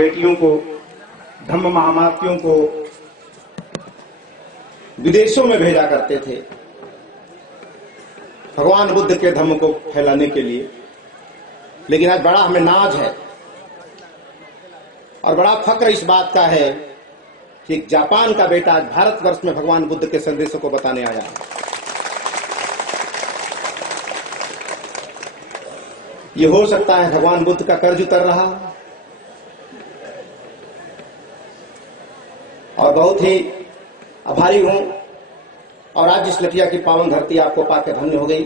बेटियों को, धम्म महामातियों को विदेशों में भेजा करते थे भगवान बुद्ध के धम्म को फैलाने के लिए। लेकिन आज बड़ा हमें नाज है और बड़ा फक्र इस बात का है कि जापान का बेटा आज भारतवर्ष में भगवान बुद्ध के संदेशों को बताने आया है। ये हो सकता है भगवान बुद्ध का कर्ज उतर रहा और बहुत ही आभारी हूं। और आज इस लटिया की पावन धरती आपको पाकर धन्य हो गई।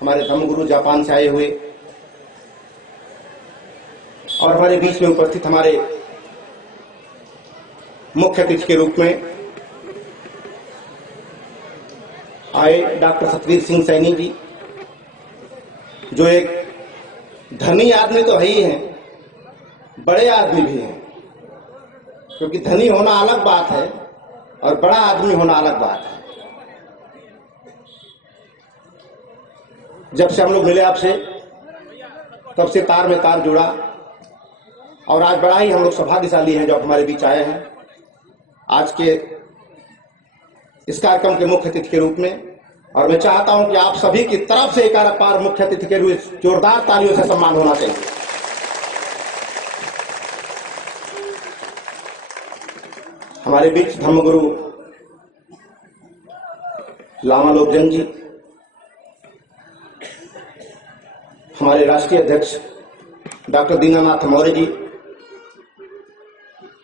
हमारे धर्मगुरु जापान से आए हुए और हमारे बीच में उपस्थित हमारे मुख्य अतिथि के रूप में आए डॉक्टर सतवीर सिंह सैनी जी, जो एक धनी आदमी तो है ही हैं, बड़े आदमी भी हैं। क्योंकि धनी होना अलग बात है और बड़ा आदमी होना अलग बात है। जब से हम लोग मिले आपसे तब से तार में तार जुड़ा और आज बड़ा ही हम लोग सौभाग्यशाली हैं जो हमारे बीच आए हैं आज के इस कार्यक्रम के मुख्य अतिथि के रूप में। और मैं चाहता हूं कि आप सभी की तरफ से एक पार मुख्य अतिथि के रूप जोरदार तालियों से सम्मान होना चाहिए। हमारे बीच धर्मगुरु लामा लोकजन जी, हमारे राष्ट्रीय अध्यक्ष डॉक्टर दीनानाथ मौर्य जी,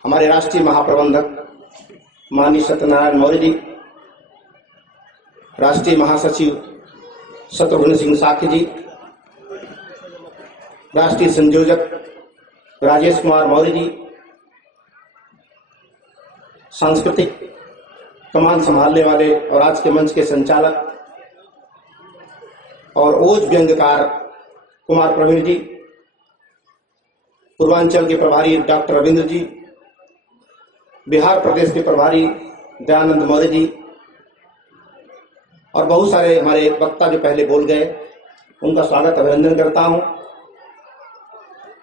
हमारे राष्ट्रीय महाप्रबंधक माननीय सत्यनारायण मौर्य जी, राष्ट्रीय महासचिव शत्रुघ्न सिंह साख्य जी, राष्ट्रीय संयोजक राजेश कुमार मौर्य जी, सांस्कृतिक कमान संभालने वाले और आज के मंच के संचालक और ओज व्यंग्यकार कुमार प्रवीण जी, पूर्वांचल के प्रभारी डॉक्टर रविंद्र जी, बिहार प्रदेश के प्रभारी दयानंद मौर्य जी और बहुत सारे हमारे वक्ता जो पहले बोल गए, उनका स्वागत अभिनंदन करता हूं।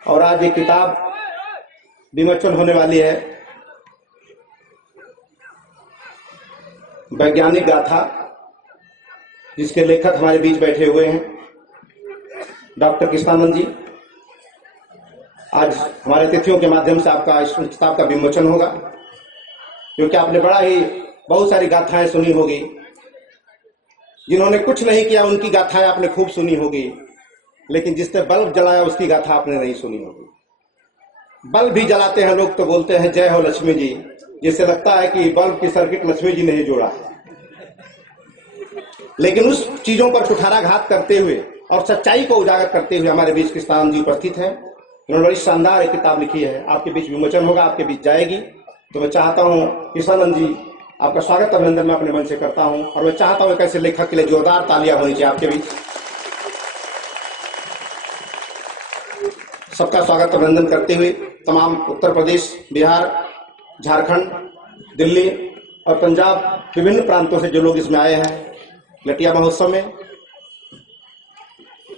और आज एक किताब विमोचन होने वाली है, वैज्ञानिक गाथा, जिसके लेखक हमारे बीच बैठे हुए हैं डॉक्टर कृष्णानंद जी। आज हमारे अतिथियों के माध्यम से आपका इस किताब का विमोचन होगा, क्योंकि आपने बड़ा ही बहुत सारी गाथाएं सुनी होगी। जिन्होंने कुछ नहीं किया उनकी गाथाएं आपने खूब सुनी होगी, लेकिन जिसने बल्ब जलाया उसकी गाथा आपने नहीं सुनी होगी। बल्ब भी जलाते हैं लोग तो बोलते हैं जय हो लक्ष्मी जी, जिससे लगता है कि बल्ब की सर्किट लक्ष्मी जी ने ही जोड़ा है। लेकिन उस चीजों पर कुठाराघात करते हुए और सच्चाई को उजागर करते हुए हमारे बीच कृष्णानंद जी उपस्थित हैं। उन्होंने बड़ी शानदार एक किताब लिखी है, आपके बीच विमोचन होगा, आपके बीच जाएगी। तो मैं चाहता हूं कृष्णानंद जी, आपका स्वागत अभिनंदन मैं अपने मन से करता हूं। और मैं चाहता हूं कैसे लेखक के लिए जोरदार तालियां होनी चाहिए आपके बीच। सबका स्वागत अभिनंदन करते हुए तमाम उत्तर प्रदेश, बिहार, झारखंड, दिल्ली और पंजाब विभिन्न प्रांतों से जो लोग इसमें आए हैं लटिया महोत्सव में,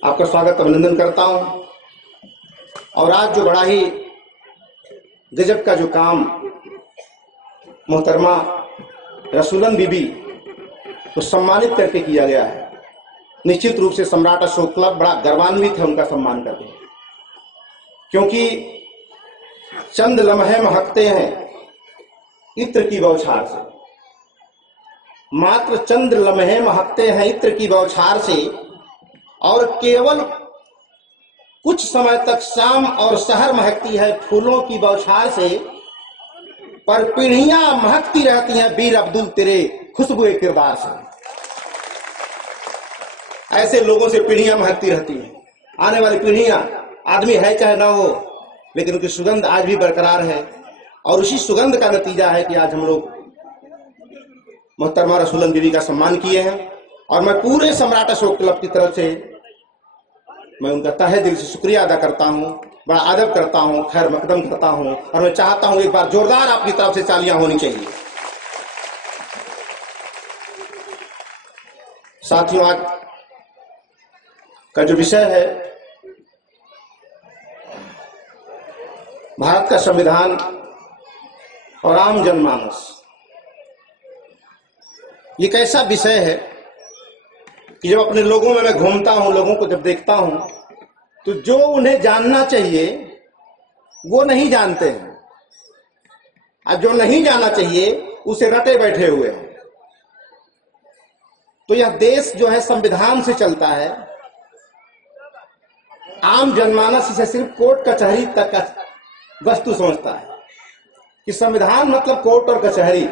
आपका स्वागत अभिनंदन करता हूं। और आज जो बड़ा ही गजब का जो काम मोहतरमा रसूलन बीबी को सम्मानित करके किया गया है, निश्चित रूप से सम्राट अशोक क्लब बड़ा गर्वान्वित है उनका सम्मान करके। क्योंकि चंद लम्हे महकते हैं इत्र की बौछार से, मात्र चंद लम्हे महकते हैं इत्र की बौछार से, और केवल कुछ समय तक शाम और शहर महकती है फूलों की बौछार से, पर पीढ़ियां महकती रहती हैं वीर अब्दुल तेरे खुशबुए किरदार से। ऐसे लोगों से पीढ़ियां महकती रहती हैं। आने वाली पीढ़ियां, आदमी है चाहे ना हो, लेकिन उनकी सुगंध आज भी बरकरार है। और उसी सुगंध का नतीजा है कि आज हम लोग मोहतरमा रसूलन बीबी का सम्मान किए हैं। और मैं पूरे सम्राट अशोक क्लब की तरफ से मैं उनका तहे दिल से शुक्रिया अदा करता हूं, बड़ा अदब करता हूं, खैर मकदम करता हूं। और मैं चाहता हूं एक बार जोरदार आपकी तरफ से तालियां होनी चाहिए। साथियों, आज का जो विषय है भारत का संविधान और आम जनमानस, ये एक ऐसा विषय है कि जब अपने लोगों में मैं घूमता हूं, लोगों को जब देखता हूं, तो जो उन्हें जानना चाहिए वो नहीं जानते हैं, और जो नहीं जानना चाहिए उसे रटे बैठे हुए हैं। तो यह देश जो है संविधान से चलता है। आम जनमानस इसे सिर्फ कोर्ट कचहरी तक का वस्तु समझता है कि संविधान मतलब कोर्ट और कचहरी,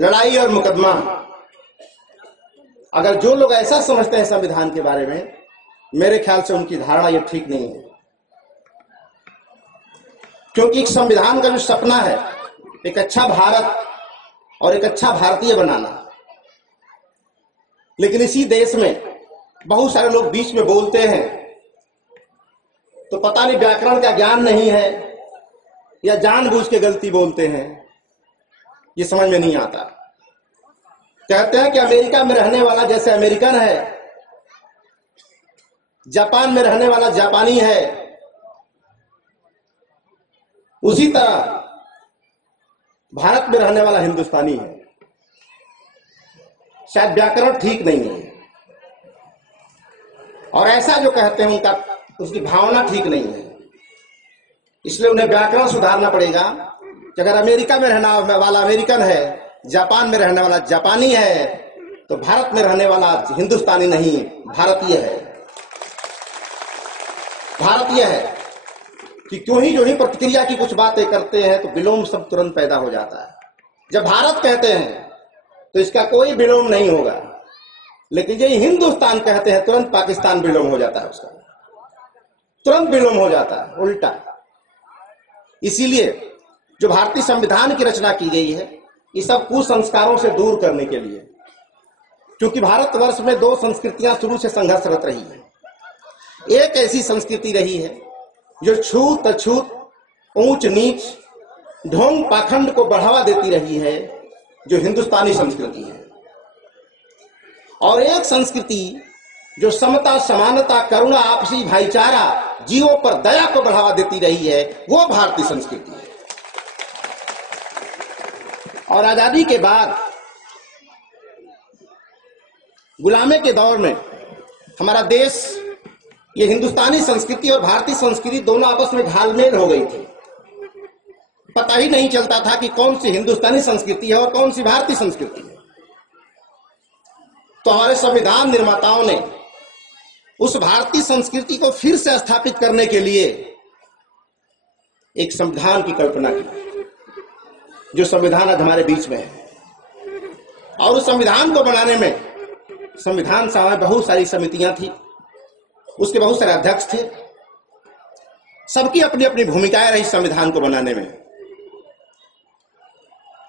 लड़ाई और मुकदमा। अगर जो लोग ऐसा समझते हैं संविधान के बारे में, मेरे ख्याल से उनकी धारणा ये ठीक नहीं है। क्योंकि एक संविधान का जो सपना है, एक अच्छा भारत और एक अच्छा भारतीय बनाना, लेकिन इसी देश में बहुत सारे लोग बीच में बोलते हैं तो पता नहीं व्याकरण का ज्ञान नहीं है या जानबूझ के गलती बोलते हैं, ये समझ में नहीं आता। कहते हैं कि अमेरिका में रहने वाला जैसे अमेरिकन है, जापान में रहने वाला जापानी है, उसी तरह भारत में रहने वाला हिंदुस्तानी है। शायद व्याकरण ठीक नहीं है, और ऐसा जो कहते हैं उसकी भावना ठीक नहीं है। इसलिए उन्हें व्याकरण सुधारना पड़ेगा कि अगर अमेरिका में रहने वाला अमेरिकन है, जापान में रहने वाला जापानी है, तो भारत में रहने वाला हिंदुस्तानी नहीं, भारतीय है। भारतीय है कि क्यों ही जो ही प्रतिक्रिया की कुछ बातें करते हैं तो विलोम सब तुरंत पैदा हो जाता है। जब भारत कहते हैं तो इसका कोई विलोम नहीं होगा, लेकिन यही हिंदुस्तान कहते हैं तुरंत पाकिस्तान विलोम हो जाता है, उसका तुरंत विलोम हो जाता है, उल्टा। इसीलिए जो भारतीय संविधान की रचना की गई है, ये सब कुसंस्कारों से दूर करने के लिए, क्योंकि भारतवर्ष में दो संस्कृतियां शुरू से संघर्षरत रही है। एक ऐसी संस्कृति रही है जो छूत अछूत, ऊंच नीच, ढोंग पाखंड को बढ़ावा देती रही है, जो हिंदुस्तानी संस्कृति है। और एक संस्कृति जो समता, समानता, करुणा, आपसी भाईचारा, जीवों पर दया को बढ़ावा देती रही है, वो भारतीय संस्कृति है। और आजादी के बाद गुलामी के दौर में हमारा देश, ये हिंदुस्तानी संस्कृति और भारतीय संस्कृति दोनों आपस में घालमेल हो गई थी। पता ही नहीं चलता था कि कौन सी हिंदुस्तानी संस्कृति है और कौन सी भारतीय संस्कृति है। तो हमारे संविधान निर्माताओं ने उस भारतीय संस्कृति को फिर से स्थापित करने के लिए एक संविधान की कल्पना की, जो संविधान आज हमारे बीच में है। और उस संविधान को बनाने में संविधान सभा में बहुत सारी समितियां थी, उसके बहुत सारे अध्यक्ष थे, सबकी अपनी अपनी भूमिकाएं रही संविधान को बनाने में।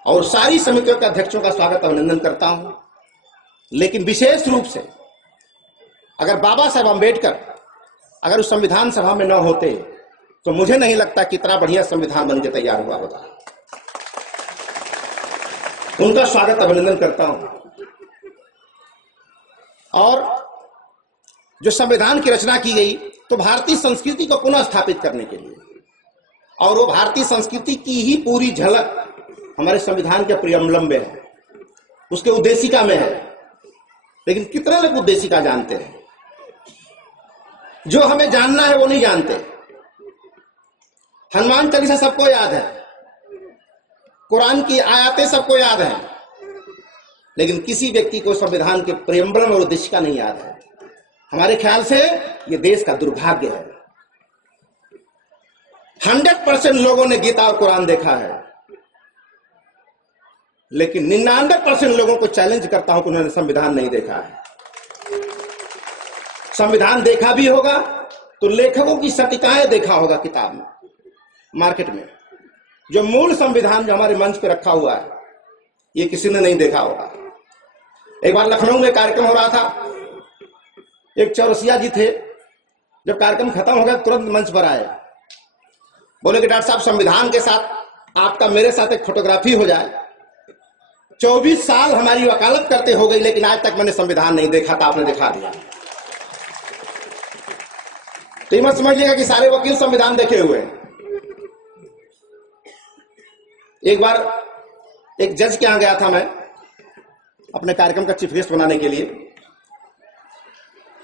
और सारी समितियों के अध्यक्षों का स्वागत अभिनंदन करता हूं, लेकिन विशेष रूप से अगर बाबा साहब अम्बेडकर अगर उस संविधान सभा में न होते तो मुझे नहीं लगता कि इतना बढ़िया संविधान बन के तैयार हुआ होता। उनका स्वागत अभिनंदन करता हूं। और जो संविधान की रचना की गई तो भारतीय संस्कृति को पुनः स्थापित करने के लिए, और वो भारतीय संस्कृति की ही पूरी झलक हमारे संविधान के प्रियम्बलम में है, उसके उद्देशिका में है। लेकिन कितने लोग उद्देशिका जानते हैं? जो हमें जानना है वो नहीं जानते। हनुमान चालीसा सबको याद है, कुरान की आयतें सबको याद है, लेकिन किसी व्यक्ति को संविधान के प्रियम्बलम और उद्देशिका नहीं याद है। हमारे ख्याल से यह देश का दुर्भाग्य है। 100% लोगों ने गीता और कुरान देखा है, लेकिन 99% लोगों को चैलेंज करता हूं कि उन्होंने संविधान नहीं देखा है। संविधान देखा भी होगा तो लेखकों की सटीकाएं देखा होगा किताब में, मार्केट में। जो मूल संविधान जो हमारे मंच पे रखा हुआ है, ये किसी ने नहीं देखा होगा। एक बार लखनऊ में कार्यक्रम हो रहा था, एक चौरसिया जी थे, जब कार्यक्रम खत्म हो गया तुरंत मंच पर आए, बोले कि डॉक्टर साहब संविधान के साथ आपका मेरे साथ एक फोटोग्राफी हो जाए। 24 साल हमारी वकालत करते हो गई, लेकिन आज तक मैंने संविधान नहीं देखा था, आपने दिखा दिया। तो ये मत समझिएगा कि सारे वकील संविधान देखे हुए हैं। एक बार एक जज के यहां गया था मैं अपने कार्यक्रम का चीफ गेस्ट बनाने के लिए।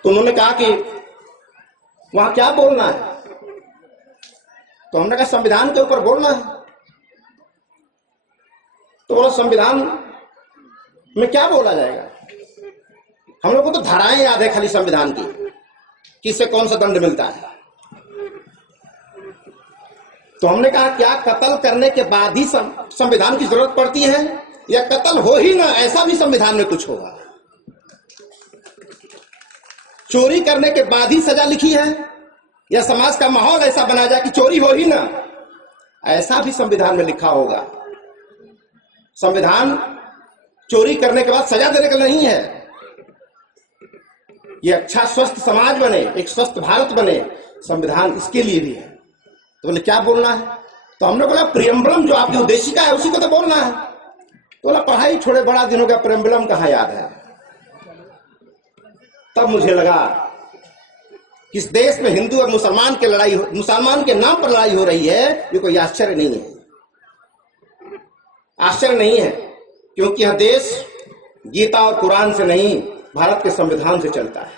तो उन्होंने कहा कि वहां क्या बोलना है, तो हमने कहा संविधान के ऊपर बोलना है। तो बोला संविधान में क्या बोला जाएगा, हम लोग को तो धाराएं याद है खाली संविधान की, किससे कौन सा दंड मिलता है। तो हमने कहा क्या कत्ल करने के बाद ही संविधान की जरूरत पड़ती है, या कत्ल हो ही ना ऐसा भी संविधान में कुछ होगा। चोरी करने के बाद ही सजा लिखी है, या समाज का माहौल ऐसा बना जाए कि चोरी हो ही ना, ऐसा भी संविधान में लिखा होगा। संविधान चोरी करने के बाद सजा देने का नहीं है। ये अच्छा स्वस्थ समाज बने, एक स्वस्थ भारत बने, संविधान इसके लिए भी है। तो बोले क्या बोलना है, तो हमने बोला प्रियम्बलम जो आपकी उद्देशिका है उसी को तो बोलना है। तो बोला पढ़ाई छोड़े बड़ा दिन हो गया, प्रियम्बलम कहां याद है। तब मुझे लगा कि इस देश में हिंदू और मुसलमान के मुसलमान के नाम पर लड़ाई हो रही है, ये कोई आश्चर्य नहीं है। आश्चर्य नहीं है, क्योंकि यह देश गीता और कुरान से नहीं, भारत के संविधान से चलता है।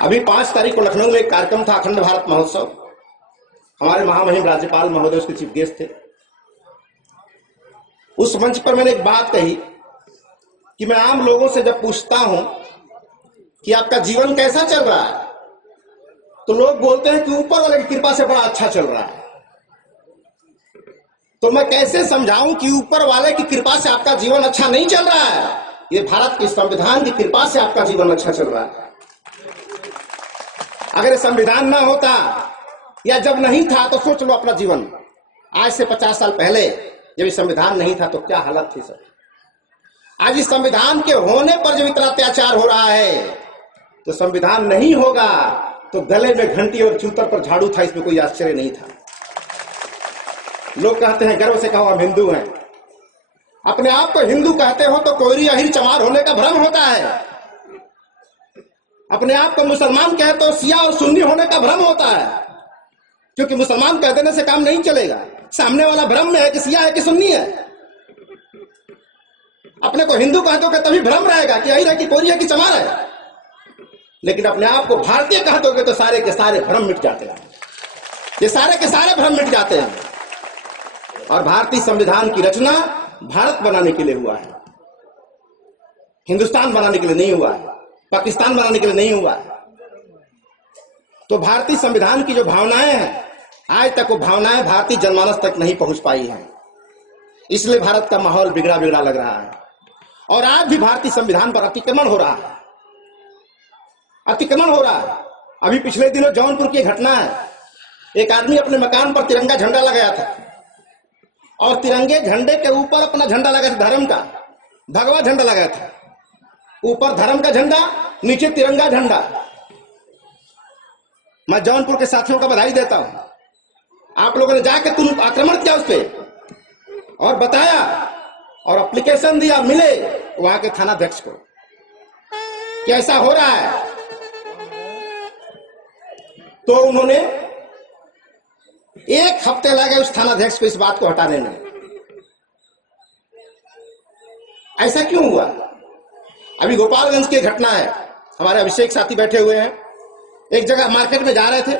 अभी 5 तारीख को लखनऊ में एक कार्यक्रम था, अखंड भारत महोत्सव। हमारे महामहिम राज्यपाल महोदय उसके चीफ गेस्ट थे। उस मंच पर मैंने एक बात कही कि मैं आम लोगों से जब पूछता हूं कि आपका जीवन कैसा चल रहा है, तो लोग बोलते हैं कि ऊपर वाले की कृपा से बड़ा अच्छा चल रहा है। तो मैं कैसे समझाऊं कि ऊपर वाले की कृपा से आपका जीवन अच्छा नहीं चल रहा है, ये भारत के संविधान की कृपा से आपका जीवन अच्छा चल रहा है। अगर संविधान ना होता या जब नहीं था, तो सोच लो अपना जीवन आज से 50 साल पहले जब संविधान नहीं था तो क्या हालत थी सब। आज इस संविधान के होने पर जब इतना अत्याचार हो रहा है, तो संविधान नहीं होगा तो गले में घंटी और चूतर पर झाड़ू था, इसमें कोई आश्चर्य नहीं था। लोग कहते हैं गर्व से कहो हम हिंदू हैं। अपने आप को हिंदू कहते हो तो कोयरी अहिर चमार होने का भ्रम होता है। अपने आप को मुसलमान कहते हो शिया और सुन्नी होने का भ्रम होता है, क्योंकि मुसलमान कह देने से काम नहीं चलेगा। सामने वाला भ्रम में है कि शिया है कि सुन्नी है। अपने को हिंदू कहते हो तभी भ्रम रहेगा कि अहिर है कि कोयरी है कि चमार है। लेकिन अपने आप को भारतीय कहते हो तो सारे के सारे भ्रम मिट जाते हैं। ये सारे के सारे भ्रम मिट जाते हैं। और भारतीय संविधान की रचना भारत बनाने के लिए हुआ है, हिंदुस्तान बनाने के लिए नहीं हुआ है, पाकिस्तान बनाने के लिए नहीं हुआ है। तो भारतीय संविधान की जो भावनाएं हैं, आज तक वो भावनाएं भारतीय जनमानस तक नहीं पहुंच पाई हैं। इसलिए भारत का माहौल बिगड़ा बिगड़ा लग रहा है। और आज भी भारतीय संविधान पर अतिक्रमण हो रहा है, अतिक्रमण हो रहा है। अभी पिछले दिनों जौनपुर की घटना है, एक आदमी अपने मकान पर तिरंगा झंडा लगाया था और तिरंगे झंडे के ऊपर अपना झंडा लगाया था, धर्म का भगवा झंडा लगाया था। ऊपर धर्म का झंडा, नीचे तिरंगा झंडा। मैं जौनपुर के साथियों का बधाई देता हूं। आप लोगों ने जाके तुरंत आक्रमण किया उस पर और बताया और एप्लीकेशन दिया, मिले वहां के थानाध्यक्ष को कि ऐसा हो रहा है। तो उन्होंने 1 हफ्ते लगे उस थानाध्यक्ष को इस बात को हटाने में। ऐसा क्यों हुआ? अभी गोपालगंज की घटना है, हमारे अभिषेक साथी बैठे हुए हैं। एक जगह मार्केट में जा रहे थे,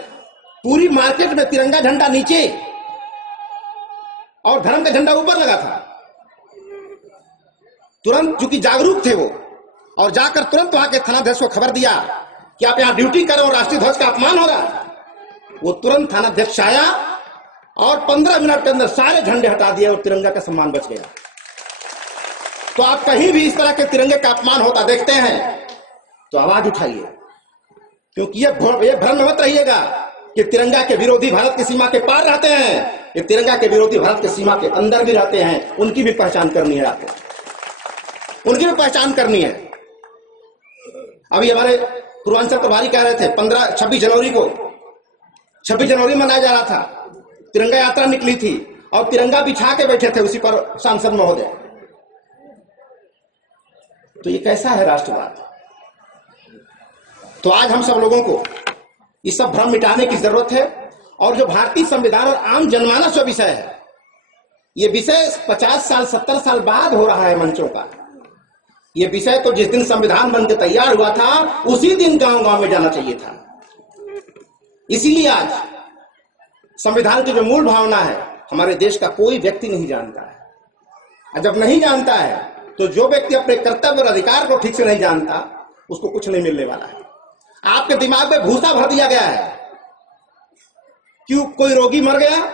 पूरी मार्केट में तिरंगा झंडा नीचे और धर्म का झंडा ऊपर लगा था। तुरंत चूंकि जागरूक थे वो, और जाकर तुरंत वहां के थानाध्यक्ष को खबर दिया कि आप यहां ड्यूटी करें और राष्ट्रीय ध्वज का अपमान हो रहा है। वो तुरंत थानाध्यक्ष आया और 15 मिनट के अंदर सारे झंडे हटा दिए और तिरंगा का सम्मान बच गया। तो आप कहीं भी इस तरह के तिरंगे का अपमान होता देखते हैं तो आवाज उठाइए, क्योंकि ये भ्रम में मत रहिएगा कि तिरंगा के विरोधी भारत की सीमा के पार रहते हैं। ये तिरंगा के विरोधी भारत की सीमा के अंदर भी रहते हैं, उनकी भी पहचान करनी है आपको, उनकी भी पहचान करनी है। अभी हमारे पूर्वांचल प्रभारी कह रहे थे 26 जनवरी को 26 जनवरी मनाया जा रहा था, तिरंगा यात्रा निकली थी और तिरंगा बिछा के बैठे थे उसी पर सांसद महोदय। तो ये कैसा है राष्ट्रवाद? तो आज हम सब लोगों को ये सब भ्रम मिटाने की जरूरत है। और जो भारतीय संविधान और आम जनमानस जो विषय है, ये विषय 50 साल 70 साल बाद हो रहा है मंचों का। ये विषय तो जिस दिन संविधान बनकर तैयार हुआ था उसी दिन गांव गांव में जाना चाहिए था। इसीलिए आज संविधान की जो मूल भावना है हमारे देश का कोई व्यक्ति नहीं जानता है। और जब नहीं जानता है तो जो व्यक्ति अपने कर्तव्य और अधिकार को ठीक से नहीं जानता उसको कुछ नहीं मिलने वाला है। आपके दिमाग में भूसा भर दिया गया है। क्यों कोई रोगी मर गया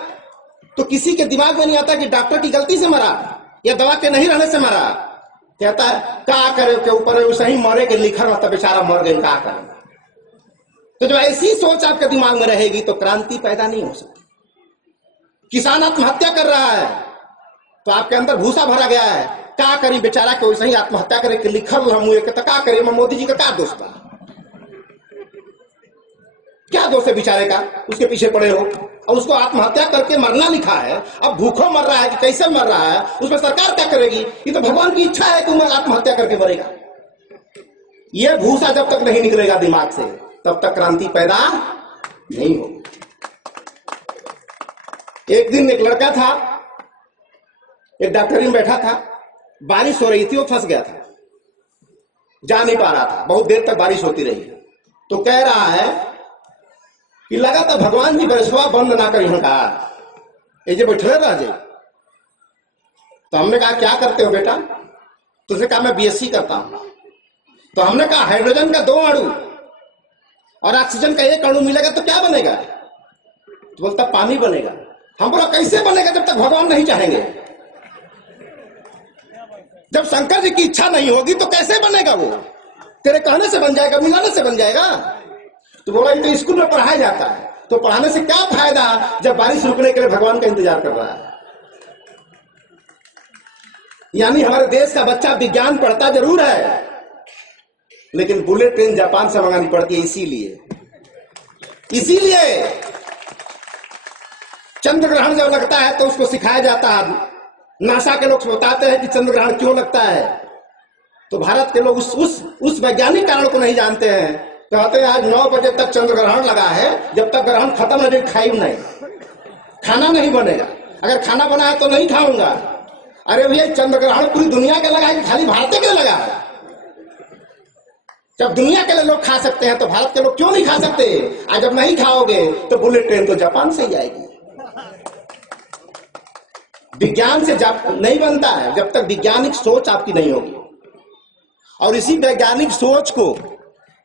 तो किसी के दिमाग में नहीं आता कि डॉक्टर की गलती से मरा या दवा के नहीं रहने से मरा। कहता है क्या करे के ऊपर वैसे ही मरे के लिखा रहता, बेचारा मर गए क्या करें। तो जब ऐसी सोच आपके दिमाग में रहेगी तो क्रांति पैदा नहीं हो सकती। किसान आत्महत्या कर रहा है तो आपके अंदर भूसा भरा गया है, क्या करी बेचारा के वैसे ही आत्महत्या करे के लिखल हम क्या करे। मोदी जी का क्या दोष था, क्या दोष है बेचारे का, उसके पीछे पड़े हो और उसको आत्महत्या करके मरना लिखा है। अब भूखों मर रहा है कि कैसे मर रहा है उसमें सरकार क्या करेगी। ये तो भगवान की इच्छा है कि वो आत्महत्या करके मरेगा। ये भूसा जब तक नहीं निकलेगा दिमाग से तब तक क्रांति पैदा नहीं होगी। एक दिन एक लड़का था, एक डॉक्टरी में बैठा था, बारिश हो रही थी, वो फंस गया था, जा नहीं पा रहा था, बहुत देर तक बारिश होती रही। तो कह रहा है कि लगा तो भगवान जी बरसवा बंद ना करी का ये बैठे रह जाए। तो हमने कहा क्या करते हो बेटा, तो उसने कहा मैं बीएससी करता हूं। तो हमने कहा हाइड्रोजन का 2 अणु और ऑक्सीजन का 1 अणु मिलेगा तो क्या बनेगा। तो बोलता पानी बनेगा। हम बोला कैसे बनेगा जब तक भगवान नहीं चाहेंगे। जब शंकर जी की इच्छा नहीं होगी तो कैसे बनेगा वो, तेरे कहने से बन जाएगा, मिलाने से बन जाएगा। तो बोला ये तो स्कूल में पढ़ाया जाता है, तो पढ़ाने से क्या फायदा जब बारिश रुकने के लिए भगवान का इंतजार कर रहा है। यानी हमारे देश का बच्चा विज्ञान पढ़ता जरूर है लेकिन बुलेट ट्रेन जापान से मंगानी पड़ती है। इसीलिए चंद्र ग्रहण जब लगता है तो उसको सिखाया जाता है। नासा के लोग बताते हैं कि चंद्र ग्रहण क्यों लगता है, तो भारत के लोग उस वैज्ञानिक कारण को नहीं जानते हैं। कहते हैं आज 9 बजे तक चंद्र ग्रहण लगा है, जब तक ग्रहण खत्म नहीं खाई नहीं, खाना नहीं बनेगा। अगर खाना बना है तो नहीं खाऊंगा। अरे भैया चंद्र ग्रहण पूरी दुनिया के लगा है कि खाली भारत के लगा है। जब दुनिया के लिए लोग खा सकते हैं तो भारत के लोग क्यों नहीं खा सकते। आज जब नहीं खाओगे तो बुलेट ट्रेन तो जापान से ही आएगी। विज्ञान से नहीं बनता है जब तक वैज्ञानिक सोच आपकी नहीं होगी। और इसी वैज्ञानिक सोच को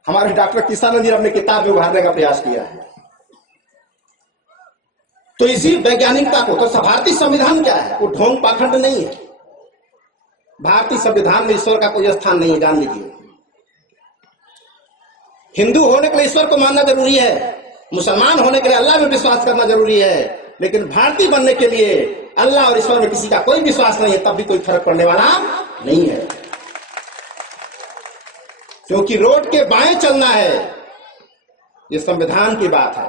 हमारे डॉक्टर किशन जी ने अपने किताब में उभारने का प्रयास किया है। तो इसी वैज्ञानिकता को, तो भारतीय संविधान क्या है, वो ढोंग पाखंड नहीं है। भारतीय संविधान में ईश्वर का कोई स्थान नहीं है, जान लीजिए। हिंदू होने के लिए ईश्वर को मानना जरूरी है, मुसलमान होने के लिए अल्लाह में विश्वास करना जरूरी है, लेकिन भारतीय बनने के लिए अल्लाह और ईश्वर में किसी का कोई विश्वास नहीं है, तब भी कोई फर्क पड़ने वाला नहीं है। क्योंकि रोड के बाएं चलना है, ये संविधान की बात है।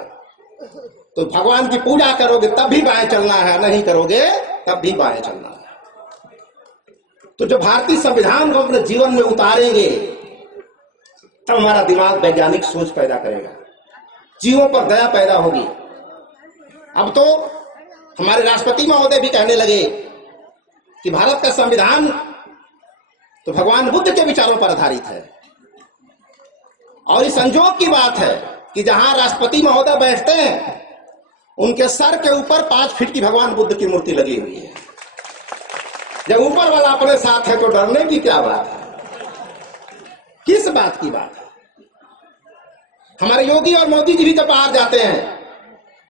तो भगवान की पूजा करोगे तब भी बाएं चलना है, नहीं करोगे तब भी बाएं चलना है। तो जब भारतीय संविधान को अपने जीवन में उतारेंगे तब हमारा दिमाग वैज्ञानिक सोच पैदा करेगा, जीवों पर दया पैदा होगी। अब तो हमारे राष्ट्रपति महोदय भी कहने लगे कि भारत का संविधान तो भगवान बुद्ध के विचारों पर आधारित है। और इस संजोग की बात है कि जहां राष्ट्रपति महोदय बैठते हैं उनके सर के ऊपर 5 फीट की भगवान बुद्ध की मूर्ति लगी हुई है। जब ऊपर वाला अपने साथ है तो डरने की क्या बात है, किस बात की बात है। हमारे योगी और मोदी जी भी जब बाहर जाते हैं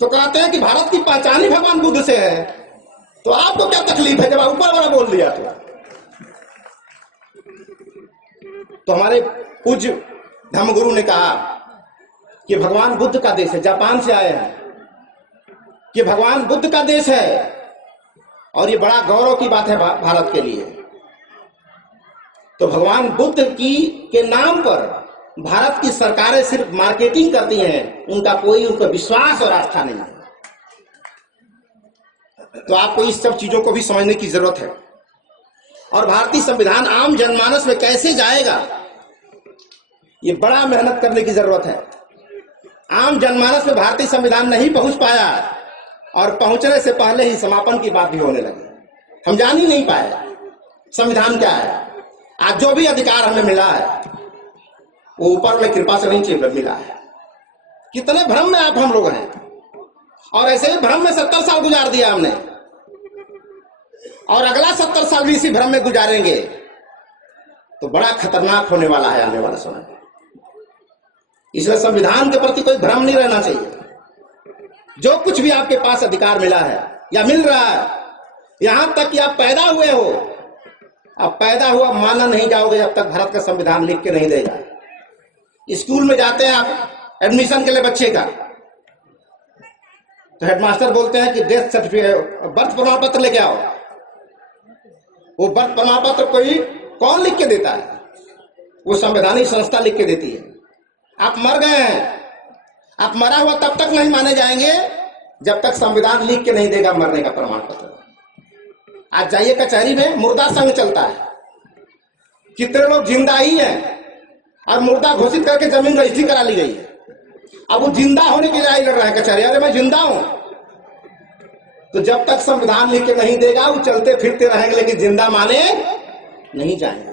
तो कहते हैं कि भारत की पहचान ही भगवान बुद्ध से है। तो आपको क्या तकलीफ है जब ऊपर वाला बोल दिया तो हमारे पूज्य धर्मगुरु ने कहा कि भगवान बुद्ध का देश है, जापान से आए हैं, कि भगवान बुद्ध का देश है और ये बड़ा गौरव की बात है भारत के लिए। तो भगवान बुद्ध के नाम पर भारत की सरकारें सिर्फ मार्केटिंग करती हैं, उनका कोई उनका विश्वास और आस्था नहीं है। तो आपको इस सब चीजों को भी समझने की जरूरत है। और भारतीय संविधान आम जनमानस में कैसे जाएगा, ये बड़ा मेहनत करने की जरूरत है। आम जनमानस में भारतीय संविधान नहीं पहुंच पाया और पहुंचने से पहले ही समापन की बात भी होने लगी। हम जान ही नहीं पाए संविधान क्या है। आज जो भी अधिकार हमें मिला है वो ऊपर वाले कृपा से नहीं मिला है। कितने भ्रम में आप हम लोग हैं, और ऐसे ही भ्रम में 70 साल गुजार दिया हमने, और अगला 70 साल भी इसी भ्रम में गुजारेंगे तो बड़ा खतरनाक होने वाला है आने वाला समय। इसलिए संविधान के प्रति कोई भ्रम नहीं रहना चाहिए। जो कुछ भी आपके पास अधिकार मिला है या मिल रहा है, यहां तक कि आप पैदा हुए हो, आप पैदा हुआ माना नहीं जाओगे जब तक भारत का संविधान लिख के नहीं देगा। स्कूल में जाते हैं आप एडमिशन के लिए बच्चे का, तो हेडमास्टर बोलते हैं कि डेथ सर्टिफिकेट, बर्थ प्रमाण पत्र लेके आओ। वो बर्थ प्रमाण पत्र कौन लिख के देता है? वो संवैधानिक संस्था लिख के देती है। आप मर गए हैं, आप मरा हुआ तब तक नहीं माने जाएंगे जब तक संविधान लिख के नहीं देगा मरने का प्रमाण पत्र। आज जाइए कचहरी में, मुर्दा संघ चलता है, कितने लोग जिंदा ही हैं और मुर्दा घोषित करके जमीन रजिस्ट्री करा ली गई है। अब वो जिंदा होने के लिए लड़ रहा है कचहरी, अरे मैं जिंदा हूं। तो जब तक संविधान लिख के नहीं देगा वो चलते फिरते रहेंगे, लेकिन जिंदा माने नहीं जाएंगे।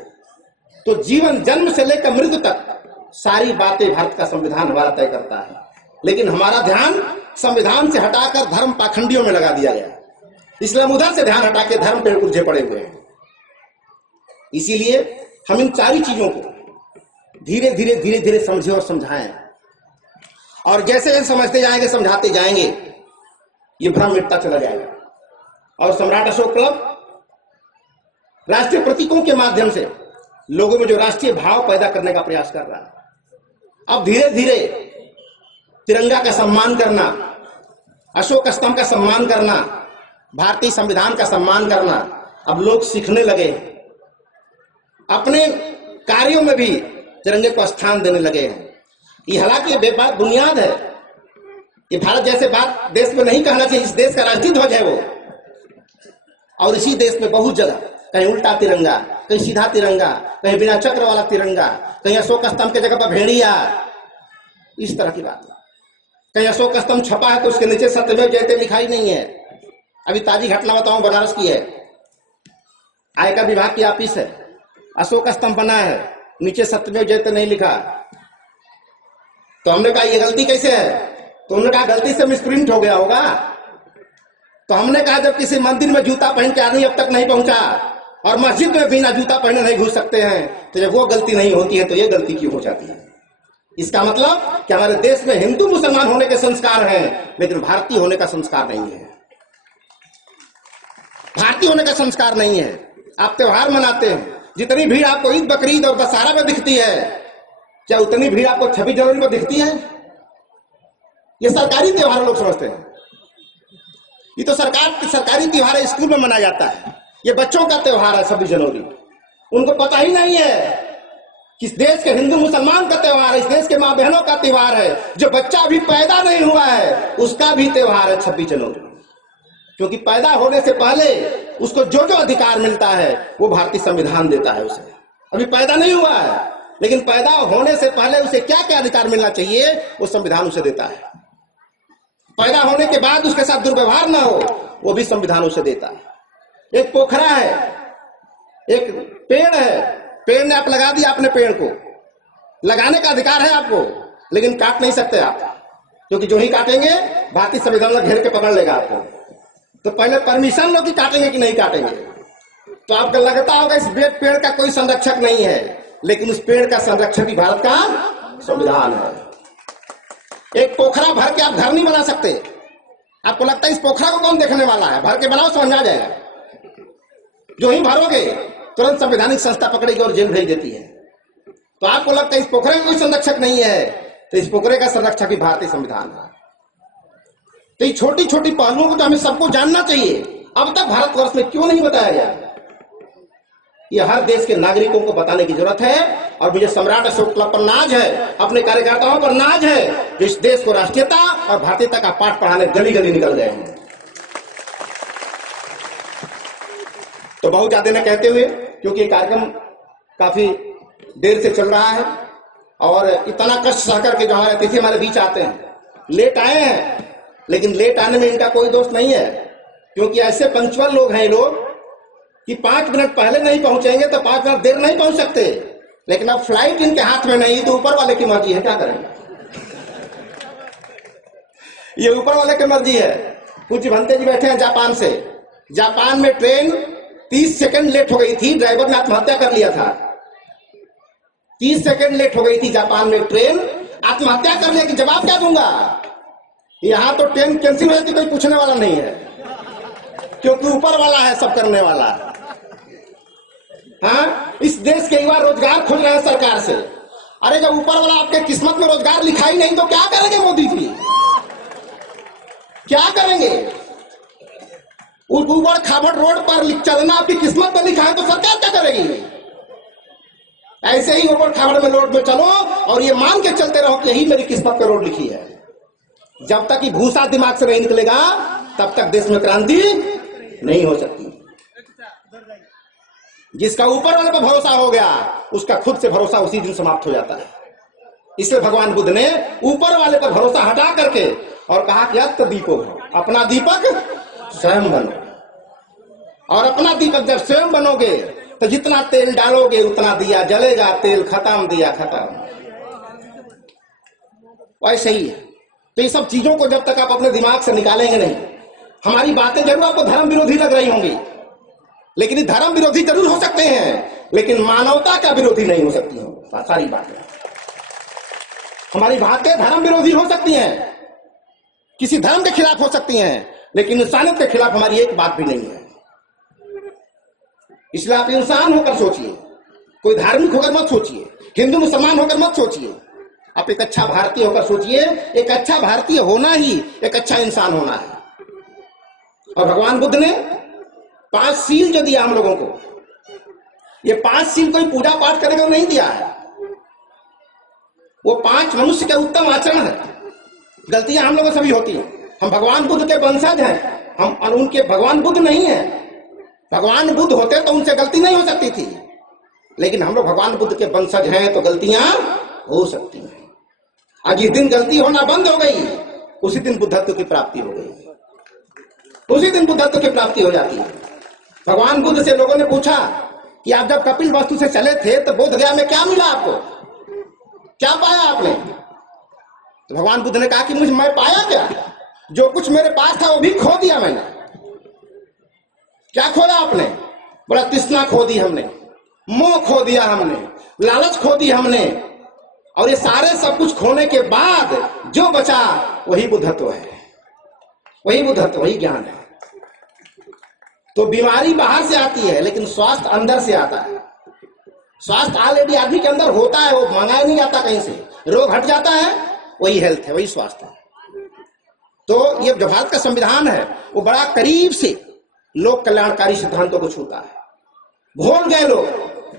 तो जीवन जन्म से लेकर मृत्यु तक सारी बातें भारत का संविधान हमारा तय करता है, लेकिन हमारा ध्यान संविधान से हटाकर धर्म पाखंडियों में लगा दिया गया। इसलिए हम उधर से ध्यान हटा के धर्म पे उलझे पड़े हुए हैं। इसीलिए हम इन सारी चीजों को धीरे धीरे धीरे धीरे समझे और समझाएं, और जैसे समझते जाएंगे, समझाते जाएंगे, ये भ्रम मिटता चला जाएगा। और सम्राट अशोक क्लब राष्ट्रीय प्रतीकों के माध्यम से लोगों में जो राष्ट्रीय भाव पैदा करने का प्रयास कर रहा है। अब धीरे धीरे तिरंगा का सम्मान करना, अशोक स्तंभ का सम्मान करना, भारतीय संविधान का सम्मान करना अब लोग सीखने लगे। अपने कार्यों में भी तिरंगे को स्थान देने लगे हैं। ये हालांकि बेबाक बुनियाद है, ये भारत जैसे बात देश में नहीं कहना चाहिए। इस देश का राष्ट्रीय ध्वज है वो, और इसी देश में बहुत जगह कहीं उल्टा तिरंगा, कहीं सीधा तिरंगा, कहीं बिना चक्र वाला तिरंगा, कहीं अशोक स्तंभ की जगह पर भेड़िया, इस तरह की बात। कहीं अशोक स्तंभ छपा है तो उसके नीचे सत्यमेव जयते लिखा ही नहीं है। अभी ताजी घटना बताऊं, बनारस की है। आयकर विभाग की ऑफिस है, अशोक स्तंभ बना है, नीचे सत्यमेव जयते नहीं लिखा। तो हमने कहा ये गलती कैसे है? तो उन्होंने कहा गलती से मिसप्रिंट हो गया होगा। तो हमने कहा जब किसी मंदिर में जूता पहन के आदमी अब तक नहीं पहुंचा और मस्जिद में बिना जूता पहने नहीं घुस सकते हैं, तो जब वो गलती नहीं होती है तो ये गलती क्यों हो जाती है? इसका मतलब कि हमारे देश में हिंदू मुसलमान होने के संस्कार हैं, लेकिन भारतीय होने का संस्कार नहीं है। भारतीय होने का संस्कार नहीं है। आप त्योहार मनाते हैं, जितनी भीड़ आपको ईद, बकरीद और दशहरा में दिखती है, क्या उतनी भीड़ आपको 26 जनवरी में दिखती है? ये सरकारी त्योहार लोग समझते हैं। ये तो सरकारी त्योहार है, स्कूल में मनाया जाता है। ये बच्चों का त्योहार है 26 जनवरी। उनको पता ही नहीं है कि इस देश के हिंदू मुसलमान का त्योहार है, इस देश के माँ बहनों का त्योहार है। जो बच्चा अभी पैदा नहीं हुआ है उसका भी त्योहार है 26 जनवरी, क्योंकि पैदा होने से पहले उसको जो जो अधिकार मिलता है वो भारतीय संविधान देता है उसे। अभी पैदा नहीं हुआ है, लेकिन पैदा होने से पहले उसे क्या क्या अधिकार मिलना चाहिए वो संविधान उसे देता है। पैदा होने के बाद उसके साथ दुर्व्यवहार ना हो वो भी संविधान उसे देता है। एक पोखरा है, एक पेड़ है, पेड़ ने आप लगा दिया, अपने पेड़ को लगाने का अधिकार है आपको, लेकिन काट नहीं सकते आप, क्योंकि जो ही काटेंगे भारतीय संविधान में घेर के पकड़ लेगा आपको। तो पहले परमिशन लो कि काटेंगे कि नहीं काटेंगे। तो आपको लगता होगा इस पेड़ का कोई संरक्षक नहीं है, लेकिन उस पेड़ का संरक्षक भी भारत का संविधान है। एक पोखरा भर के आप घर नहीं बना सकते। आपको लगता है इस पोखरा को कौन देखने वाला है? भर के बनाओ, समझ आ जाएगा। जो ही भरोगे तुरंत संवैधानिक संस्था पकड़ेगी और जेल भेज देती है। तो आपको लगता है इस पोखरे का कोई संरक्षक नहीं है, तो इस पोखरे का संरक्षक भी भारतीय संविधान है। तो ये छोटी छोटी पहलुओं को तो हमें सबको जानना चाहिए। अब तक भारतवर्ष में क्यों नहीं बताया गया? ये हर देश के नागरिकों को बताने की जरूरत है। और मुझे सम्राट अशोक क्लब पर नाज है, अपने कार्यकर्ताओं पर नाज है, जो इस देश को राष्ट्रीयता और भारतीयता का पाठ पढ़ाने गली गली निकल गए हैं। तो बहुत ज्यादा न कहते हुए, क्योंकि ये कार्यक्रम काफी देर से चल रहा है और इतना कष्ट सह करके जो हमारे अतिथि हमारे बीच आते हैं, लेट आए हैं, लेकिन लेट आने में इनका कोई दोष नहीं है, क्योंकि ऐसे पंक्चुअल लोग हैं लोग कि 5 मिनट पहले नहीं पहुंचेंगे तो 5 मिनट देर नहीं पहुंच सकते, लेकिन अब फ्लाइट इनके हाथ में नहीं, तो ऊपर वाले की मर्जी है, क्या करेंगे? ये ऊपर वाले की मर्जी है। कुछ भंते जी बैठे हैं जापान से। जापान में ट्रेन 30 सेकंड लेट हो गई थी, ड्राइवर ने आत्महत्या कर लिया था। 30 सेकंड लेट हो गई थी जापान में ट्रेन, आत्महत्या कर लिया कि जवाब क्या दूंगा? यहां तो ट्रेन कैंसिल हो जाती, कोई पूछने वाला नहीं है, क्योंकि ऊपर वाला है सब करने वाला। हाँ, इस देश के युवा रोजगार खोज रहे हैं सरकार से। अरे जब ऊपर वाला आपके किस्मत में रोजगार लिखा ही नहीं तो क्या करेंगे मोदी जी? क्या करेंगे? ऊबड़ खाबड़ रोड पर चलना आपकी किस्मत में लिखा है तो सरकार क्या करेगी? ऐसे ही ऊबड़ खाबड़ में रोड में चलो और ये मान के चलते रहो कि यही मेरी किस्मत पे रोड लिखी है। जब तक ये भूसा दिमाग से नहीं निकलेगा तब तक देश में क्रांति नहीं हो सकती। जिसका ऊपर वाले पर भरोसा हो गया उसका खुद से भरोसा उसी दिन समाप्त हो जाता है। इसलिए भगवान बुद्ध ने ऊपर वाले पर भरोसा हटा करके और कहा कि अत्त दीपो, अपना दीपक स्वयं बनो। और अपना दीपक जब स्वयं बनोगे तो जितना तेल डालोगे उतना दिया जलेगा, तेल खत्म, दिया खत्म। वैसे ही है। तो ये सब चीजों को जब तक आप अपने दिमाग से निकालेंगे नहीं, हमारी बातें जरूर आपको धर्म विरोधी लग रही होंगी, लेकिन ये धर्म विरोधी जरूर हो सकते हैं, लेकिन मानवता का विरोधी नहीं हो सकती हो। सारी बातें हमारी बातें धर्म विरोधी हो सकती हैं, किसी धर्म के खिलाफ हो सकती हैं, लेकिन इंसानियत के खिलाफ हमारी एक बात भी नहीं है। इसलिए आप इंसान होकर सोचिए, कोई धार्मिक होकर मत सोचिए, हिंदू मुसलमान होकर मत सोचिए, आप एक अच्छा भारतीय होकर सोचिए। एक अच्छा भारतीय होना ही एक अच्छा इंसान होना है। और भगवान बुद्ध ने 5 सील जो दिया हम लोगों को, ये 5 सील कोई पूजा पाठ करेगा नहीं दिया है, वो 5 मनुष्य के उत्तम आचरण है। गलतियां हम लोगों से भी होती हैं, हम भगवान बुद्ध के वंशज हैं, हम उनके भगवान बुद्ध नहीं है। भगवान बुद्ध होते तो उनसे गलती नहीं हो सकती थी, लेकिन हम लोग भगवान बुद्ध के वंशज हैं तो गलतियां हो सकती हैं। आज जिस दिन गलती होना बंद हो गई उसी दिन बुद्धत्व की प्राप्ति हो गई, उसी दिन बुद्धत्व की प्राप्ति हो जाती है। भगवान बुद्ध से लोगों ने पूछा कि आप जब कपिल वस्तु से चले थे तो बोध गया में क्या मिला आपको, क्या पाया आपने? तो भगवान बुद्ध ने कहा कि मैं पाया क्या? जो कुछ मेरे पास था वो भी खो दिया मैंने। क्या खोया आपने? बड़ा तृष्णा खो दी हमने, मोह खो दिया हमने, लालच खो दी हमने, और ये सारे सब कुछ खोने के बाद जो बचा वही बुद्धत्व है, वही बुद्धत्व, वही ज्ञान है। तो बीमारी बाहर से आती है लेकिन स्वास्थ्य अंदर से आता है। स्वास्थ्य ऑलरेडी आदमी के अंदर होता है, वो मंगाया नहीं जाता कहीं से, रोग हट जाता है, वही हेल्थ है, वही स्वास्थ्य है। तो ये जो भारत का संविधान है वो बड़ा करीब से लोक कल्याणकारी सिद्धांतों को छूता है। भूल गए लोग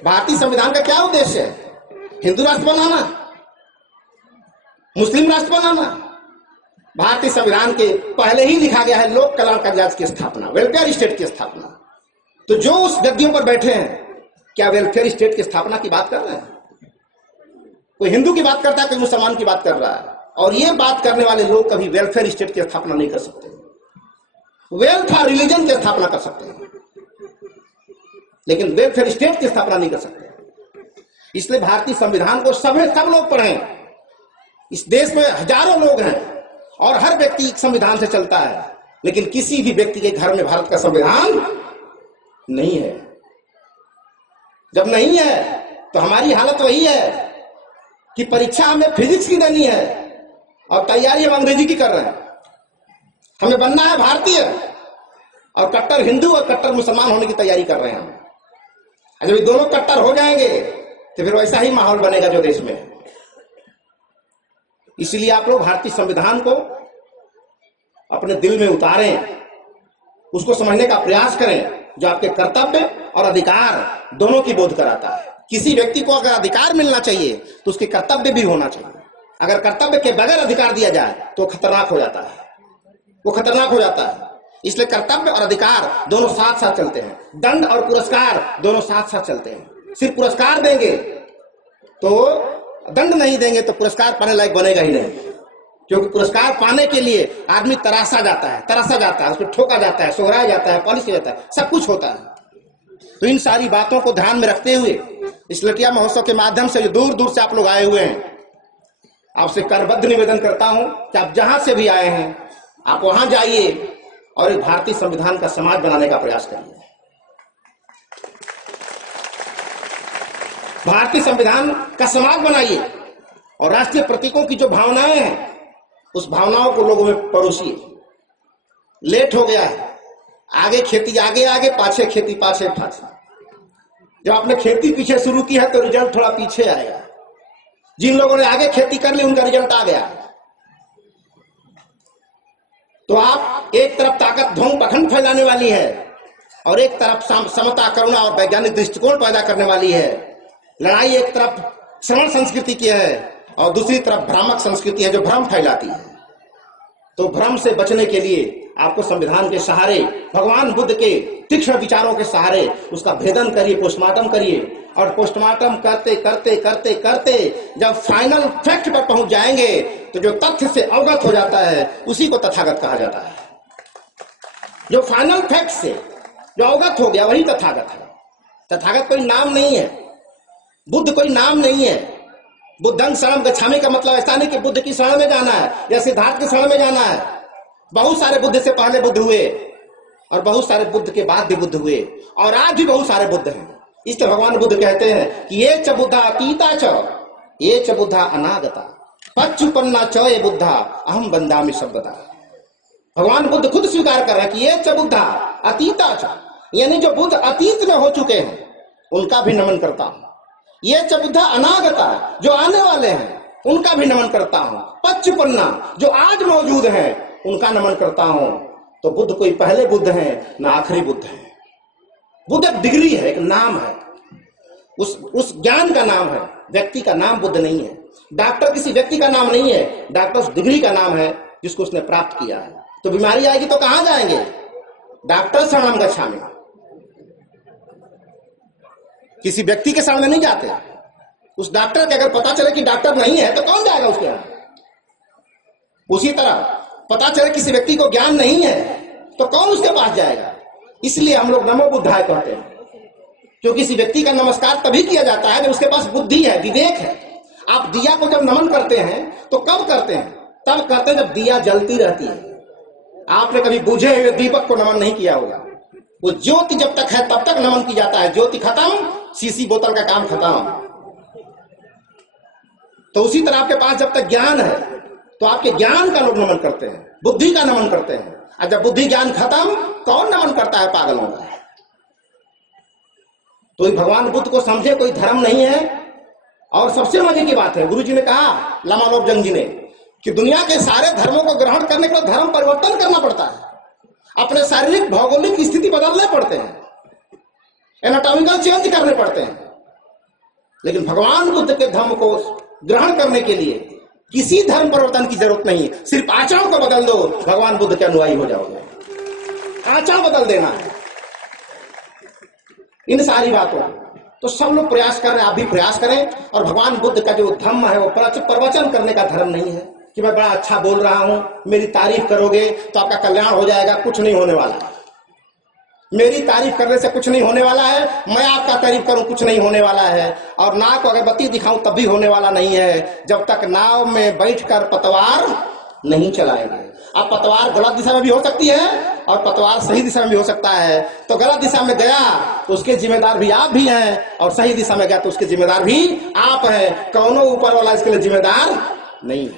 भारतीय संविधान का क्या उद्देश्य है? हिंदू राष्ट्र बनाना, मुस्लिम राष्ट्र बनाना? भारतीय संविधान के पहले ही लिखा गया है लोक कल्याणकारी राज्य की स्थापना, वेलफेयर स्टेट की स्थापना। तो जो उस गद्दियों पर बैठे हैं क्या वेलफेयर स्टेट की स्थापना की बात कर रहे हैं? कोई हिंदू की बात करता है, कोई मुसलमान की बात कर रहा है, और ये बात करने वाले लोग कभी वेलफेयर स्टेट की स्थापना नहीं कर सकते। वेलफेयर रिलीजन की स्थापना कर सकते हैं लेकिन वेलफेयर स्टेट की स्थापना नहीं कर सकते। इसलिए भारतीय संविधान को सब लोग पढ़ें। इस देश में हजारों लोग हैं और हर व्यक्ति संविधान से चलता है, लेकिन किसी भी व्यक्ति के घर में भारत का संविधान नहीं है। जब नहीं है तो हमारी हालत वही है कि परीक्षा हमें फिजिक्स की देनी है और तैयारी हम अंग्रेजी की कर रहे हैं। हमें बनना है भारतीय और कट्टर हिंदू और कट्टर मुसलमान होने की तैयारी कर रहे हैं हम। जब ये दोनों कट्टर हो जाएंगे तो फिर वैसा ही माहौल बनेगा जो देश में है। इसलिए आप लोग भारतीय संविधान को अपने दिल में उतारें, उसको समझने का प्रयास करें, जो आपके कर्तव्य और अधिकार दोनों की बोध कराता है। किसी व्यक्ति को अगर अधिकार मिलना चाहिए तो उसके कर्तव्य भी होना चाहिए। अगर कर्तव्य के बगैर अधिकार दिया जाए तो खतरनाक हो जाता है, वो खतरनाक हो जाता है। इसलिए कर्तव्य और अधिकार दोनों साथ साथ चलते हैं, दंड और पुरस्कार दोनों साथ साथ चलते हैं। सिर्फ पुरस्कार देंगे तो दंड नहीं देंगे तो पुरस्कार पाने लायक बनेगा ही नहीं, क्योंकि पुरस्कार पाने के लिए आदमी तरासा जाता है, उसको ठोका जाता है, सोहराया जाता है, पॉलिश किया जाता है, सब कुछ होता है। तो इन सारी बातों को ध्यान में रखते हुए इस लटिया महोत्सव के माध्यम से जो दूर दूर से आप लोग आए हुए हैं, आपसे करबद्ध निवेदन करता हूं कि आप जहां से भी आए हैं आप वहां जाइए और एक भारतीय संविधान का समाज बनाने का प्रयास करिए। भारतीय संविधान का समाज बनाइए और राष्ट्रीय प्रतीकों की जो भावनाएं हैं उस भावनाओं को लोगों में परोसिए। लेट हो गया है, आगे खेती आगे आगे, पाछे खेती पाछे पाछे। जब आपने खेती पीछे शुरू की है तो रिजल्ट थोड़ा पीछे आएगा। जिन लोगों ने आगे खेती कर ली उनका रिजल्ट आ गया। तो आप एक तरफ ताकत ढोंग पखंड फैलाने वाली है और एक तरफ समता, करुणा और वैज्ञानिक दृष्टिकोण पैदा करने वाली है। लड़ाई एक तरफ श्रवण संस्कृति की है और दूसरी तरफ भ्रामक संस्कृति है जो भ्रम फैलाती है। तो भ्रम से बचने के लिए आपको संविधान के सहारे, भगवान बुद्ध के तीक्ष्ण विचारों के सहारे उसका भेदन करिए, पोस्टमार्टम करिए। और पोस्टमार्टम करते करते करते करते जब फाइनल फैक्ट पर पहुंच जाएंगे तो जो तथ्य से अवगत हो जाता है उसी को तथागत कहा जाता है। जो फाइनल फैक्ट से जो अवगत हो गया वही तथागत है। तथागत कोई नाम नहीं है, बुद्ध कोई नाम नहीं है। बुद्धं शरणं गच्छामि का मतलब ऐसा नहीं कि बुद्ध की शरण में जाना है या सिद्धार्थ की शरण में जाना है। बहुत सारे बुद्ध से पहले बुद्ध हुए और बहुत सारे बुद्ध के बाद भी बुद्ध हुए और आज भी बहुत सारे बुद्ध हैं। इसलिए भगवान बुद्ध कहते हैं कि ये च बुद्धा अतीता च ये च बुद्धा अनागता पच्चुपन्ना च ये बुद्धा अहम बंदामि शब्दता। भगवान बुद्ध खुद स्वीकार कर रहे हैं कि ये च बुद्धा अतीता च, यानी जो बुद्ध अतीत में हो चुके हैं उनका भी नमन करता हूं। ये च बुद्धा अनागता, जो आने वाले हैं उनका भी नमन करता हूं। पच्चुपन्ना, जो आज मौजूद हैं उनका नमन करता हूं। तो बुद्ध कोई पहले बुद्ध हैं ना आखिरी बुद्ध हैं। बुद्ध एक डिग्री है, एक नाम है, उस ज्ञान का नाम है, व्यक्ति का नाम बुद्ध नहीं है। डॉक्टर किसी व्यक्ति का नाम नहीं है, डॉक्टर उस डिग्री का नाम है जिसको उसने प्राप्त किया है। तो बीमारी आएगी तो कहां जाएंगे? डॉक्टर शरणं गच्छामि, किसी व्यक्ति के सामने नहीं जाते। उस डॉक्टर के अगर पता चले कि डॉक्टर नहीं है तो कौन जाएगा उसके यहाँ? उसी तरह पता चले किसी व्यक्ति को ज्ञान नहीं है तो कौन उसके पास जाएगा? इसलिए हम लोग नमो बुद्धाय कहते हैं, क्योंकि किसी व्यक्ति का नमस्कार तभी किया जाता है जब उसके पास बुद्धि है, विवेक है। आप दिया को जब नमन करते हैं तो कब करते हैं? तब करते हैं जब दिया जलती रहती है। आपने कभी बुझे हुए दीपक को नमन नहीं किया होगा। वो ज्योति जब तक है तब तक नमन की जाता है, ज्योति खत्म, सीसी बोतल का काम खत्म। तो उसी तरह आपके पास जब तक ज्ञान है तो आपके ज्ञान का लोग नमन करते हैं, बुद्धि का नमन करते हैं। और जब बुद्धि ज्ञान खत्म, कौन नमन करता है? पागलों का। तो भगवान बुद्ध को समझे कोई धर्म नहीं है। और सबसे मजे की बात है, गुरु जी ने कहा, लामा लोबजंग जी ने, कि दुनिया के सारे धर्मों को ग्रहण करने के लिए धर्म परिवर्तन करना पड़ता है, अपने शारीरिक भौगोलिक स्थिति बदलने पड़ते हैं, एनाटॉमिकल चेंज करने पड़ते हैं। लेकिन भगवान बुद्ध के धर्म को ग्रहण करने के लिए किसी धर्म परिवर्तन की जरूरत नहीं, सिर्फ आचरण को बदल दो, भगवान बुद्ध के अनुयायी हो जाओगे। आचरण बदल देना है। इन सारी बातों तो सब लोग प्रयास कर रहे हैं, आप भी प्रयास करें। और भगवान बुद्ध का जो धर्म है वो प्रवचन करने का धर्म नहीं है कि मैं बड़ा अच्छा बोल रहा हूं, मेरी तारीफ करोगे तो आपका कल्याण हो जाएगा। कुछ नहीं होने वाला है। मेरी तारीफ करने से कुछ नहीं होने वाला है, मैं आपका तारीफ करूं कुछ नहीं होने वाला है। और नाव को अगरबत्ती दिखाऊं तब भी होने वाला नहीं है, जब तक नाव में बैठकर पतवार नहीं चलाएंगे। अब पतवार गलत दिशा में भी हो सकती है और पतवार सही दिशा में भी हो सकता है। तो गलत दिशा में गया तो उसके जिम्मेदार भी आप भी हैं, और सही दिशा में गया तो उसके जिम्मेदार भी आप हैं। कौनो ऊपर वाला इसके लिए जिम्मेदार नहीं है।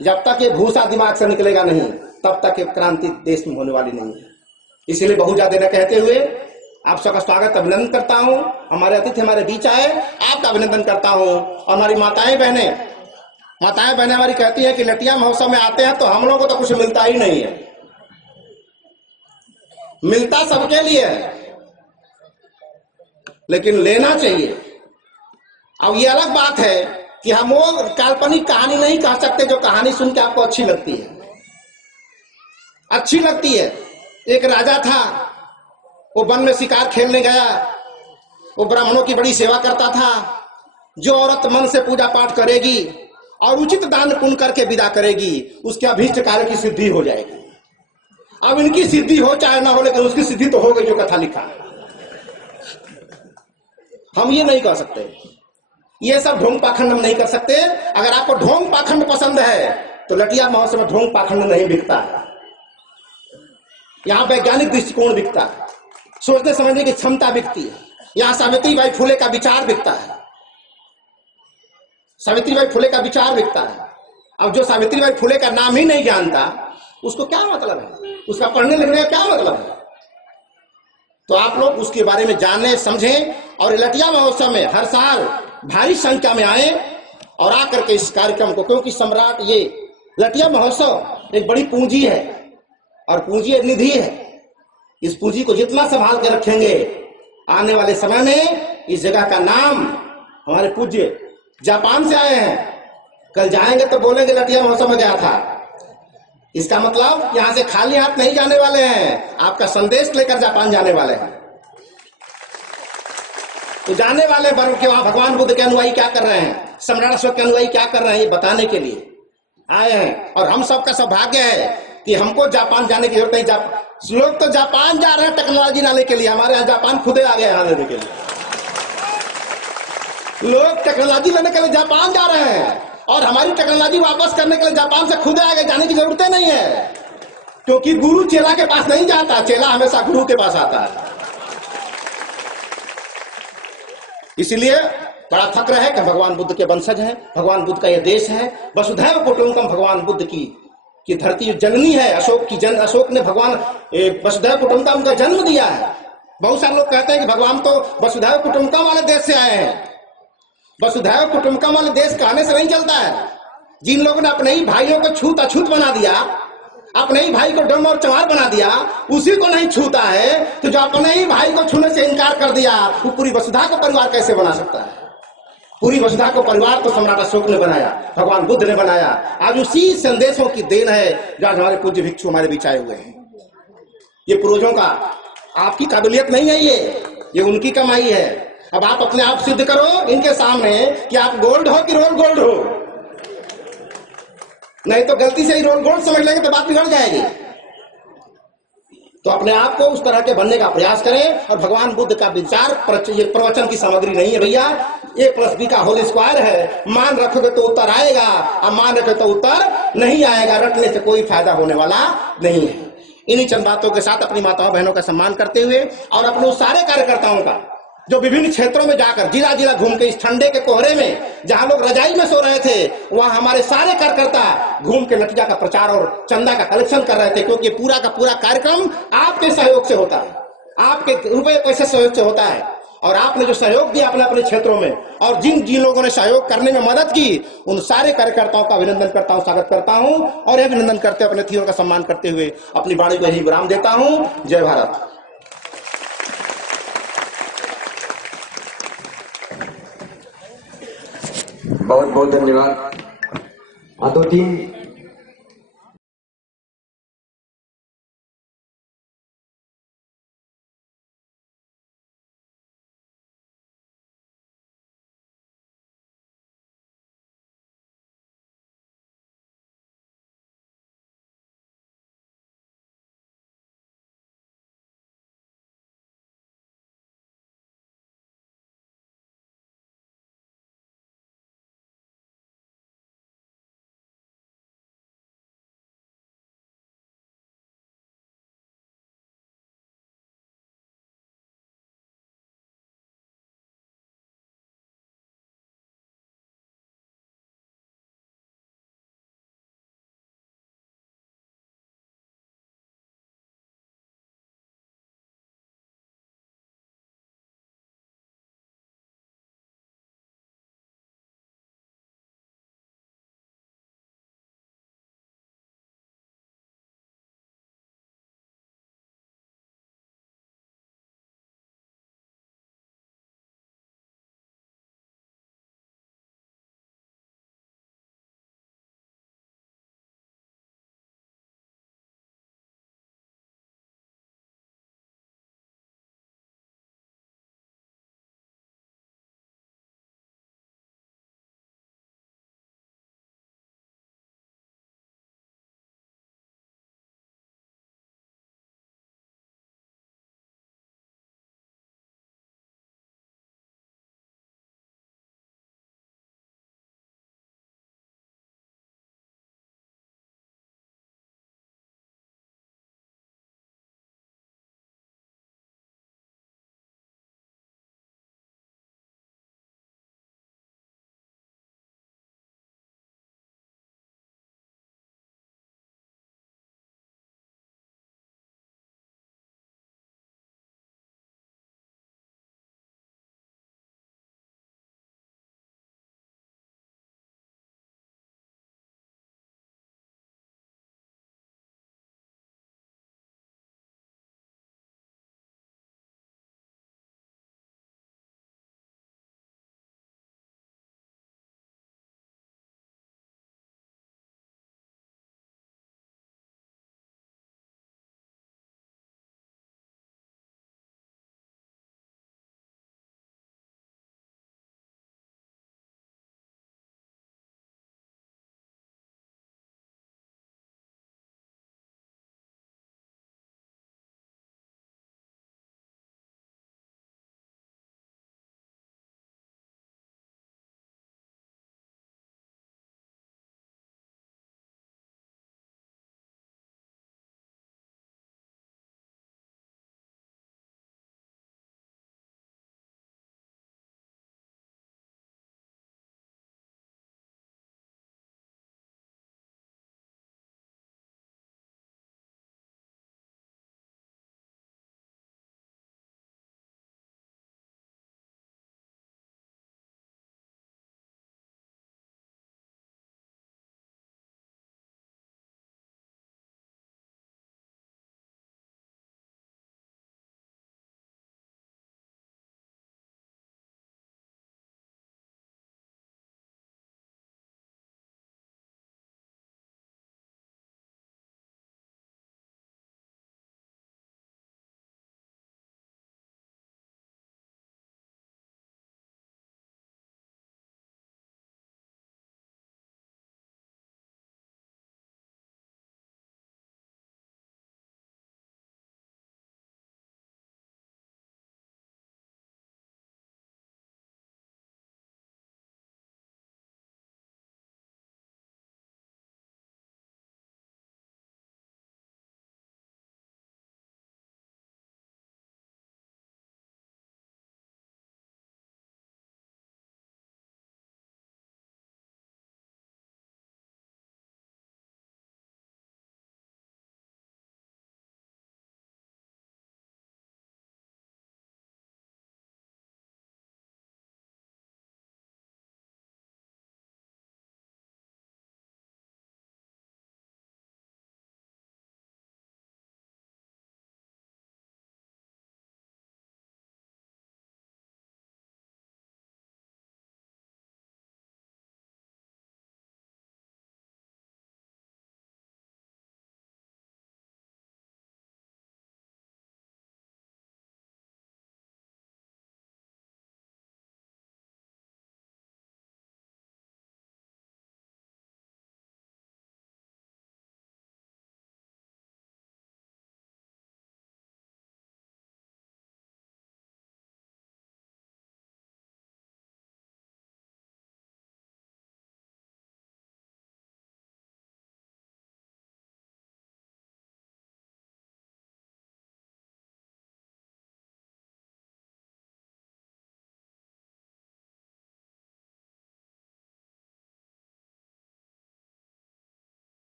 जब तक ये भूसा दिमाग से निकलेगा नहीं तब तक ये क्रांति देश में होने वाली नहीं है। इसलिए बहुत ज्यादा कहते हुए आप सबका स्वागत अभिनंदन करता हूं। हमारे अतिथि हमारे बीच आए, आपका अभिनंदन करता हूं। और हमारी माताएं बहनें हमारी कहती है कि लटिया महोत्सव में आते हैं तो हम लोगों को तो कुछ मिलता ही नहीं है। मिलता सबके लिए है, लेकिन लेना चाहिए। अब ये अलग बात है कि हम वो काल्पनिक कहानी नहीं कह सकते जो कहानी सुन के आपको अच्छी लगती है। एक राजा था, वो वन में शिकार खेलने गया। वो ब्राह्मणों की बड़ी सेवा करता था। जो औरत मन से पूजा पाठ करेगी और उचित दान पुण्य करके विदा करेगी, उसके अभीष्ट कार्य की सिद्धि हो जाएगी। अब इनकी सिद्धि हो चाहे ना हो, लेकिन उसकी सिद्धि तो हो गई, जो कथा लिखा है। हम ये नहीं कर सकते, ये सब ढोंग पाखंड हम नहीं कर सकते। अगर आपको ढोंग पाखंड पसंद है तो लटिया महोत्सव में ढोंग पाखंड नहीं बिकता है। यहाँ वैज्ञानिक दृष्टिकोण बिकता है, सोचने समझने की क्षमता बिकती है। यहाँ सावित्रीबाई फुले का विचार बिकता है, सावित्रीबाई फुले का विचार बिकता है। अब जो सावित्रीबाई फुले का नाम ही नहीं जानता उसको क्या मतलब है, उसका पढ़ने लिखने का क्या मतलब है? तो आप लोग उसके बारे में जाने समझें और लटिया महोत्सव में हर साल भारी संख्या में आए और आकर के इस कार्यक्रम को, क्योंकि सम्राट ये लटिया महोत्सव एक बड़ी पूंजी है और पूंजी एक निधि है। इस पूंजी को जितना संभाल के रखेंगे, आने वाले समय में इस जगह का नाम, हमारे पूज्य जापान से आए हैं, कल जाएंगे तो बोलेंगे लटिया महोत्सव में गया था। इसका मतलब यहां से खाली हाथ नहीं जाने वाले हैं, आपका संदेश लेकर जापान जाने वाले हैं। तो जाने वाले वर्ग के वहां भगवान बुद्ध के अनुयायी क्या कर रहे हैं, सम्राट अशोक के अनुयायी क्या कर रहे हैं, ये बताने के लिए आए हैं। और हम सबका सौभाग्य है कि हमको जापान जाने की जरूरत नहीं। लोग तो जापान जा रहे हैं टेक्नोलॉजी लाने के लिए, हमारे यहाँ जापान खुदे आ गए यहाँ लेने के लिए। लोग टेक्नोलॉजी लेने के लिए जापान जा रहे हैं और हमारी टेक्नोलॉजी वापस करने के लिए जापान से खुदे आगे जाने की जरूरत नहीं है, क्योंकि गुरु चेला के पास नहीं जाता, चेला हमेशा गुरु के पास आता है। इसलिए बड़ा फक्र है कि भगवान बुद्ध के वंशज हैं, भगवान बुद्ध का यह देश है। वसुधैव कुटुंबकम भगवान बुद्ध की धरती जननी है। अशोक ने भगवान वसुधैव कुटुंबकम का जन्म दिया है। बहुत सारे लोग कहते हैं कि भगवान तो वसुधैव कुटुंबकम वाले देश से आए हैं। वसुधैव कुटुंबकम वाले देश कहने से नहीं चलता है। जिन लोगों ने अपने ही भाइयों को छूत अछूत बना दिया, अपने ही भाई को डम और चमार बना दिया, उसी को नहीं छूता है, तो जो अपने ही भाई को छूने से इनकार कर दिया, वो पूरी वसुधा को परिवार कैसे बना सकता है? पूरी वसुधा को परिवार तो सम्राट अशोक ने बनाया, भगवान बुद्ध ने बनाया। आज उसी संदेशों की देन है जो आज हमारे पूज्य भिक्षु हमारे बीच आए हुए हैं। ये पूर्वजों का, आपकी काबिलियत नहीं है, ये उनकी कमाई है। अब आप अपने आप सिद्ध करो इनके सामने कि आप गोल्ड हो कि रोल गोल्ड हो, नहीं तो गलती से ही रोल गोल्ड समझ लेंगे तो बात बिगड़ जाएगी। तो अपने आप को उस तरह के बनने का प्रयास करें। और भगवान बुद्ध का विचार ये प्रवचन की सामग्री नहीं है भैया, A+B का होल स्क्वायर है। मान रखोगे तो उत्तर आएगा, और मान रखोगे तो उत्तर नहीं आएगा। रटने से कोई फायदा होने वाला नहीं है। इन्हीं चंद बातों के साथ अपनी माताओं बहनों का सम्मान करते हुए और अपने सारे कार्यकर्ताओं का, जो विभिन्न क्षेत्रों में जाकर जिला जिला घूम के इस ठंडे के कोहरे में, जहां लोग रजाई में सो रहे थे, वहां हमारे सारे कार्यकर्ता घूम के लटिया का प्रचार और चंदा का कलेक्शन कर रहे थे। क्योंकि पूरा का पूरा कार्यक्रम आपके सहयोग से होता है, आपके रुपये पैसे सहयोग से होता है। और आपने जो सहयोग दिया अपने अपने क्षेत्रों में, और जिन जिन लोगों ने सहयोग करने में मदद की, उन सारे कार्यकर्ताओं का अभिनंदन करता हूं, स्वागत करता हूं। और अभिनंदन करते अपने अतिथियों का सम्मान करते हुए अपनी वाणी को यही विराम देता हूं। जय भारत। बहुत बहुत धन्यवाद। 2-3